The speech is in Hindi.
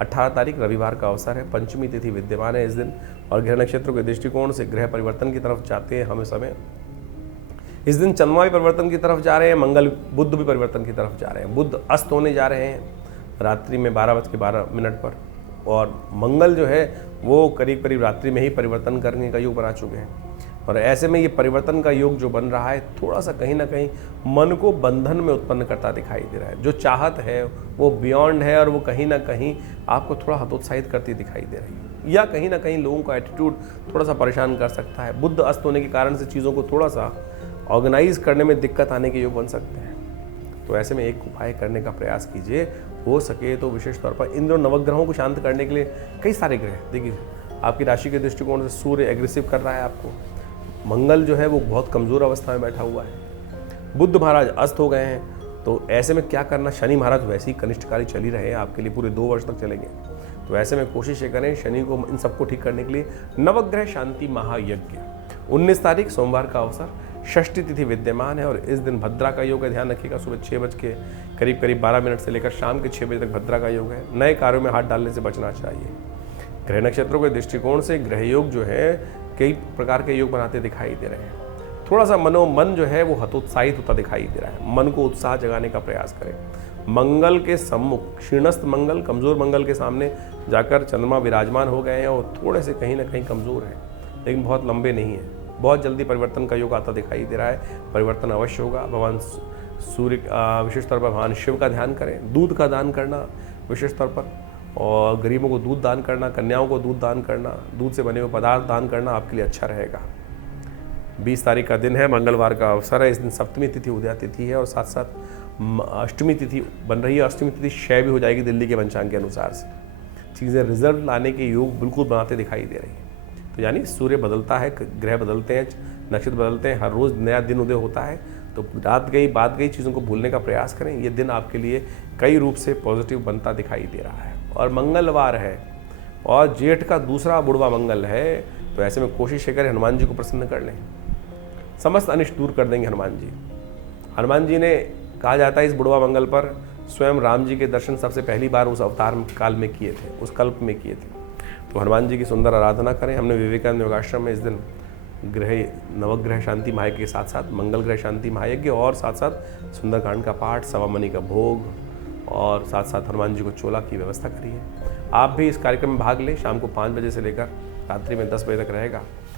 18 तारीख रविवार का अवसर है, पंचमी तिथि विद्यमान है इस दिन और ग्रह नक्षत्रों के दृष्टिकोण से ग्रह परिवर्तन की तरफ जाते हैं हम समय। इस दिन चंद्रमा भी परिवर्तन की तरफ जा रहे हैं, मंगल बुध भी परिवर्तन की तरफ जा रहे हैं। बुध अस्त होने जा रहे हैं रात्रि में 12:12 पर और मंगल जो है वो करीब करीब रात्रि में ही परिवर्तन करने का योग बना चुके हैं। और ऐसे में ये परिवर्तन का योग जो बन रहा है थोड़ा सा कहीं ना कहीं मन को बंधन में उत्पन्न करता दिखाई दे रहा है। जो चाहत है वो बियॉन्ड है और वो कहीं ना कहीं आपको थोड़ा हतोत्साहित करती दिखाई दे रही है, या कहीं ना कहीं लोगों का एटीट्यूड थोड़ा सा परेशान कर सकता है। बुध अस्त होने के कारण से चीज़ों को थोड़ा सा ऑर्गेनाइज करने में दिक्कत आने के योग बन सकते हैं। तो ऐसे में एक उपाय करने का प्रयास कीजिए, हो सके तो विशेष तौर पर इन दोनों नवग्रहों को शांत करने के लिए कई सारे ग्रह, देखिए आपकी राशि के दृष्टिकोण से सूर्य एग्रेसिव कर रहा है आपको, मंगल जो है वो बहुत कमज़ोर अवस्था में बैठा हुआ है, बुध महाराज अस्त हो गए हैं। तो ऐसे में क्या करना, शनि महाराज वैसे ही कनिष्ठकारी चल ही रहे हैं आपके लिए, पूरे 2 वर्ष तक चलेंगे। तो ऐसे में कोशिश ये करें शनि को इन सबको ठीक करने के लिए नवग्रह शांति महायज्ञ 19 तारीख सोमवार का अवसर, षष्ठी तिथि विद्यमान है और इस दिन भद्रा का योग है। ध्यान रखिएगा सुबह 6 बज के करीब 12 मिनट से लेकर शाम के 6 बजे तक भद्रा का योग है। नए कार्यों में हाथ डालने से बचना चाहिए। ग्रह नक्षत्रों के दृष्टिकोण से ग्रह योग जो है कई प्रकार के योग बनाते दिखाई दे रहे हैं। थोड़ा सा मन जो है वो हतोत्साहित होता दिखाई दे रहा है, मन को उत्साह जगाने का प्रयास करें। मंगल के सम्मुख क्षीणस्थ मंगल, कमजोर मंगल के सामने जाकर चंद्रमा विराजमान हो गए हैं और थोड़े से कहीं ना कहीं कमजोर हैं, लेकिन बहुत लंबे नहीं है। बहुत जल्दी परिवर्तन का योग आता दिखाई दे रहा है, परिवर्तन अवश्य होगा। भगवान सूर्य विशेष तौर पर भगवान शिव का ध्यान करें, दूध का दान करना विशेष तौर पर, और गरीबों को दूध दान करना, कन्याओं को दूध दान करना, दूध से बने हुए पदार्थ दान करना आपके लिए अच्छा रहेगा। 20 तारीख का दिन है, मंगलवार का अवसर है। इस दिन सप्तमी तिथि उदया तिथि है और साथ साथ अष्टमी तिथि बन रही है। अष्टमी तिथि क्षय भी हो जाएगी दिल्ली के पंचांग के अनुसार से। चीज़ें रिजल्ट लाने के योग बिल्कुल बनाते दिखाई दे रही हैं। तो यानी सूर्य बदलता है, ग्रह बदलते हैं, नक्षत्र बदलते हैं, हर रोज़ नया दिन उदय होता है। तो रात गई बात गई चीज़ों को भूलने का प्रयास करें। ये दिन आपके लिए कई रूप से पॉजिटिव बनता दिखाई दे रहा है और मंगलवार है और जेठ का दूसरा बुढ़वा मंगल है। तो ऐसे में कोशिश करें हनुमान जी को प्रसन्न कर लें, समस्त अनिष्ट दूर कर देंगे हनुमान जी। हनुमान जी ने कहा जाता है इस बुढ़वा मंगल पर स्वयं राम जी के दर्शन सबसे पहली बार उस अवतार काल में किए थे, उस कल्प में किए थे। तो हनुमान जी की सुंदर आराधना करें। हमने विवेकानंद योगाश्रम में इस दिन नवग्रह शांति महायज्ञ के साथ साथ मंगल ग्रह शांति महायज्ञ और साथ साथ सुंदरकांड का पाठ, सवा मणि का भोग और साथ साथ हनुमान जी को चोला की व्यवस्था करी है। आप भी इस कार्यक्रम में भाग लें। शाम को 5 बजे से लेकर रात्रि में 10 बजे तक रहेगा।